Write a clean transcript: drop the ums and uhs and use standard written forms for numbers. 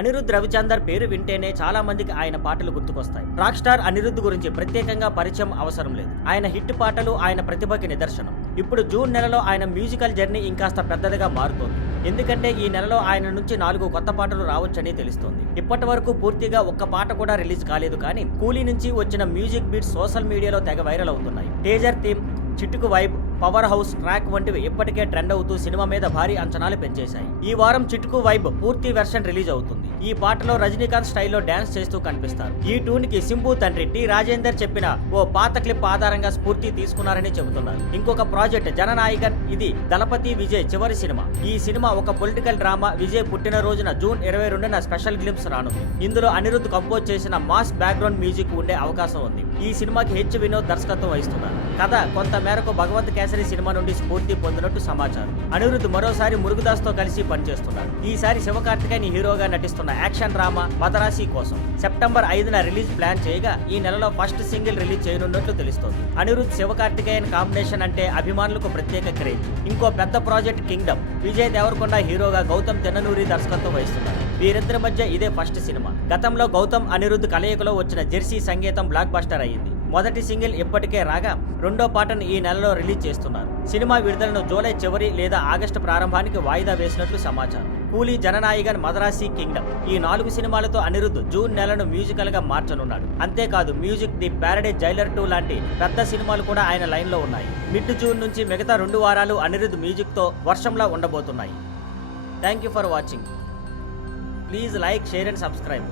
అనిరుద్ రవిచందర్ పేరు వింటేనే చాలా మందికి ఆయన పాటలు గుర్తుకొస్తాయి. రాక్ స్టార్ అనిరుద్ గురించి ప్రత్యేకంగా పరిచయం అవసరం లేదు. ఆయన హిట్ పాటలు ఆయన ప్రతిభకి నిదర్శనం. ఇప్పుడు జూన్ నెలలో ఆయన మ్యూజికల్ జర్నీ ఇంకాస్త పెద్దదిగా మారుతోంది. ఎందుకంటే ఈ నెలలో ఆయన నుంచి 4 కొత్త పాటలు రావచ్చని తెలుస్తోంది. ఇప్పటి వరకు పూర్తిగా ఒక్క పాట కూడా రిలీజ్ కాలేదు, కానీ కూలీ నుంచి వచ్చిన మ్యూజిక్ బీట్స్ సోషల్ మీడియాలో తెగ వైరల్ అవుతున్నాయి. టేజర్ థీమ్, చిటుకు వైబ్, పవర్ హౌస్ ట్రాక్ వంటివి ఇప్పటికే ట్రెండ్ అవుతూ సినిమా మీద భారీ అంచనాలు పెంచేశాయి. ఈ వారం చిటుకు వైబ్ పూర్తి వెర్షన్ రిలీజ్ అవుతుంది. ఈ పాటలో రజనీకాంత్ స్టైల్లో డాన్స్ చేస్తూ కనిపిస్తారు. ఈ ట్యూన్ కి సింబు తండ్రి టి రాజేందర్ చెప్పిన ఓ పాత క్లిప్ ఆధారంగా స్ఫూర్తి తీసుకున్నారని చెబుతున్నారు. ఇంకొక ప్రాజెక్ట్ జననాయకన్. ఇది దళపతి విజయ్ చివరి సినిమా. ఈ సినిమా ఒక పొలిటికల్ డ్రామా. విజయ్ పుట్టినరోజున జూన్ 22న స్పెషల్ గ్లింప్స్ రానుంది. ఇందులో అనిరుద్ కంపోజ్ చేసిన మాస్ బ్యాక్గ్రౌండ్ మ్యూజిక్ ఉండే అవకాశం ఉంది. ఈ సినిమాకి హెచ్ వినోద్ దర్శకత్వం వహిస్తున్నారు. కథ కొంత మేరకు భగవంత్ కేసరి సినిమా నుండి స్ఫూర్తి పొందినట్టు సమాచారం. అనిరుద్ మరోసారి మురుగదాస్ తో కలిసి పనిచేస్తున్నారు. ఈసారి శివకార్తికేయన్ హీరోగా నటిస్తున్న యాక్షన్ డ్రామా మదరాసి కోసం సెప్టెంబర్ 5న రిలీజ్ ప్లాన్ చేయగా ఈ నెలలో ఫస్ట్ సింగిల్ రిలీజ్ చేయనున్నట్లు తెలుస్తోంది. అనిరుద్ శివకార్తికేయన్ కాంబినేషన్ అంటే అభిమానులకు ప్రత్యేక క్రేజ్. ఇంకో పెద్ద ప్రాజెక్ట్ కింగ్డమ్. విజయ్ దేవరకొండ హీరోగా గౌతమ్ తెన్ననూరి దర్శకత్వం వహిస్తున్నారు. వీరిద్దరి మధ్య ఇదే ఫస్ట్ సినిమా. గతంలో గౌతమ్ అనిరుద్ కలయికలో వచ్చిన జెర్సీ సంగీతం బ్లాక్ బస్టర్ అయ్యింది. మొదటి సింగిల్ ఇప్పటికే రాగా రెండో పాటను ఈ నెలలో రిలీజ్ చేస్తున్నారు. సినిమా విడుదలను జూలై చివరి లేదా ఆగస్టు ప్రారంభానికి వాయిదా వేసినట్లు సమాచారం. కూలీ, జననాయకన్, మదరాసి, కింగ్డమ్ ఈ 4 సినిమాలతో అనిరుద్ జూన్ నెలను మ్యూజికల్ గా మార్చనున్నాడు. అంతేకాదు మ్యూజిక్ ది ప్యారడైజ్ జైలర్ 2 లాంటి పెద్ద సినిమాలు కూడా ఆయన లైన్ లో ఉన్నాయి. మిడ్ జూన్ నుంచి మిగతా 2 వారాలు అనిరుద్ మ్యూజిక్ తో వర్షంలా ఉండబోతున్నాయి. Thank you for watching. Please like, share and subscribe.